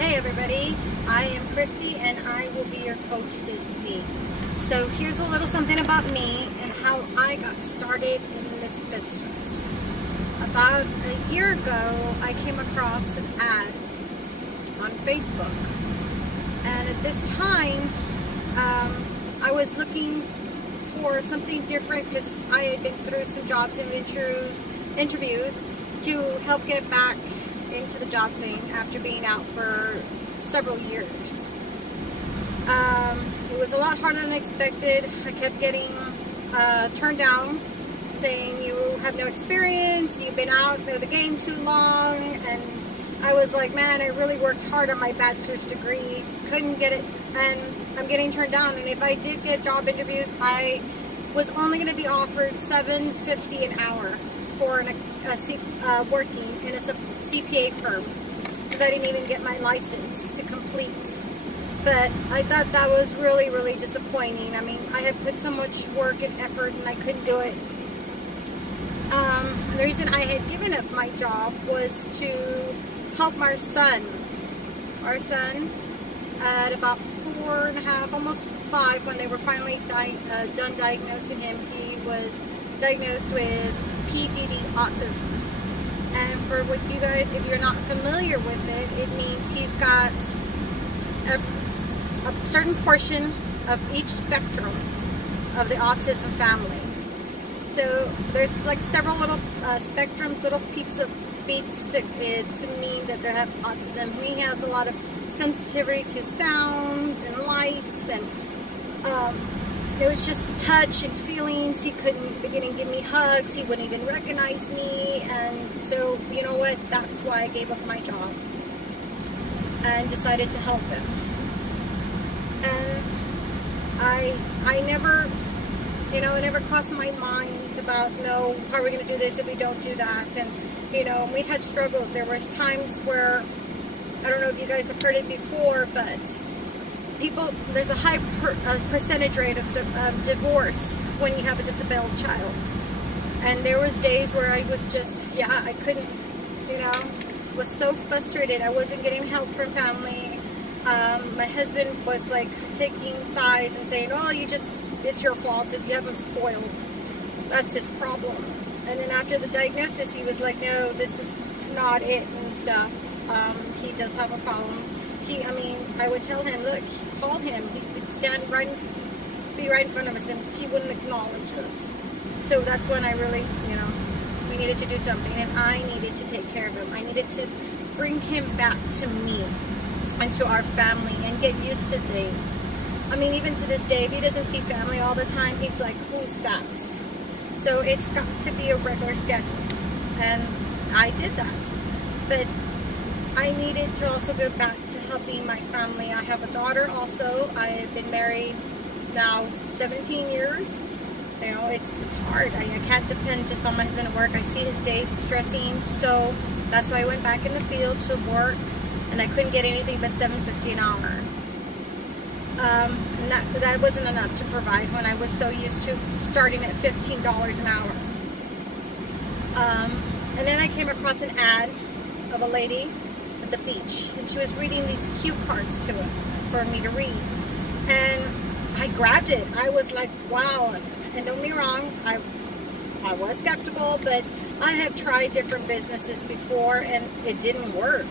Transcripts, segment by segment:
Hey everybody, I am Christy and I will be your coach this week. So here's a little something about me and how I got started in this business. About a year ago, I came across an ad on Facebook. And at this time, I was looking for something different because I had been through some jobs and interviews to help get back into the job thing after being out for several years. It was a lot harder than expected. I kept getting turned down, saying you have no experience, you've been out of the game too long, and I was like, man, I really worked hard on my bachelor's degree, couldn't get it, and I'm getting turned down. And if I did get job interviews, I was only going to be offered $7.50 an hour for working in a CPA firm, because I didn't even get my license to complete. But I thought that was really, really disappointing. I mean, I had put so much work and effort and I couldn't do it. The reason I had given up my job was to help our son. Our son, at about 4.5, almost 5, when they were finally done diagnosing him, he was diagnosed with PDD, autism. And for what you guys, if you're not familiar with it, it means he's got a certain portion of each spectrum of the autism family. So there's like several little spectrums, little peaks of beats to mean that they have autism. He has a lot of sensitivity to sounds and lights, and it was just touch and feelings. He couldn't begin and give me hugs. He wouldn't even recognize me. And so, you know what? That's why I gave up my job and decided to help him. And I never, it never crossed my mind about, no, how are we going to do this if we don't do that? And, we had struggles. There was times where, I don't know if you guys have heard it before, but there's a high percentage rate of divorce when you have a disabled child. And there was days where I was just, I couldn't, was so frustrated. I wasn't getting help from family. My husband was like taking sides and saying, oh, it's your fault, you have him spoiled. That's his problem. And then after the diagnosis, he was like, no, this is not it and stuff. He does have a problem. I would tell him, look, call him. He would be right in front of us, and he wouldn't acknowledge us. So that's when I really, we needed to do something, and I needed to take care of him. I needed to bring him back to me and to our family and get used to things. Even to this day, if he doesn't see family all the time, he's like, who's that? So it's got to be a regular schedule, and I did that. But I needed to also go back to helping my family. I have a daughter also. I have been married now 17 years. It's hard. I can't depend just on my husband at work. I see his days stressing, so that's why I went back in the field to work, and I couldn't get anything but $7.50 an hour. And that wasn't enough to provide when I was so used to starting at $15 an hour. And then I came across an ad of a lady at the beach, and she was reading these cue cards to it for me to read, and I grabbed it. I was like, wow. And don't get me wrong, I was skeptical, but I have tried different businesses before and it didn't work.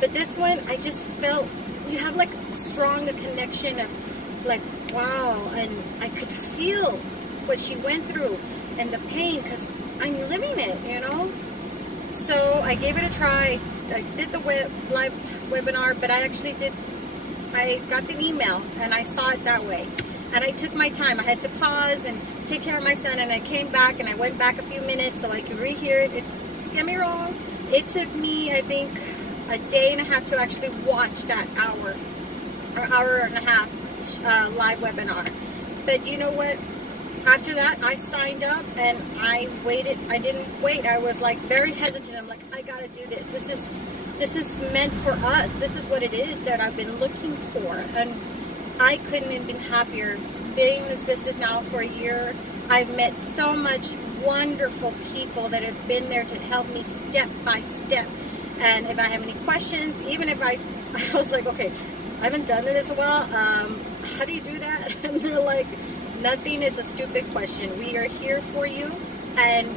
But this one, I just felt, you have like strong connection of like, wow, and I could feel what she went through and the pain, because I'm living it, So I gave it a try. I did the live webinar, but I got the email and I saw it that way. And I took my time. I had to pause and take care of my son, and I came back and I went back a few minutes so I could rehear it. Don't get me wrong, it took me, I think, a day and a half to actually watch that hour and a half live webinar. But you know what? After that, I signed up and I waited. I didn't wait. I was like very hesitant. I'm like, I gotta do this. This is meant for us. This is what it is that I've been looking for. And I couldn't have been happier. Being in this business now for a year, I've met so much wonderful people that have been there to help me step by step. And if I have any questions, even if I was like, okay, I haven't done it as well, how do you do that? And they're like, nothing is a stupid question. We are here for you, and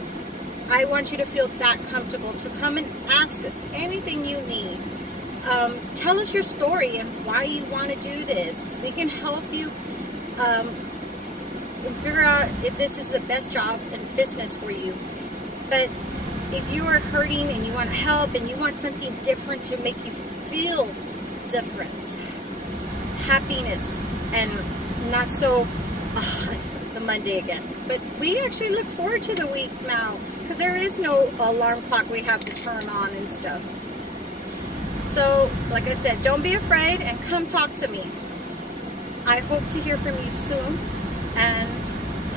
I want you to feel that comfortable to come and ask us anything you need. Tell us your story and why you want to do this. We can help you figure out if this is the best job and business for you. But if you are hurting and you want help and you want something different to make you feel different, happiness, and not so, it's a Monday again. But we actually look forward to the week now, because there is no alarm clock we have to turn on and stuff. So, like I said, don't be afraid and come talk to me. I hope to hear from you soon, and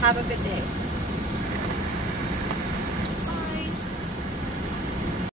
have a good day.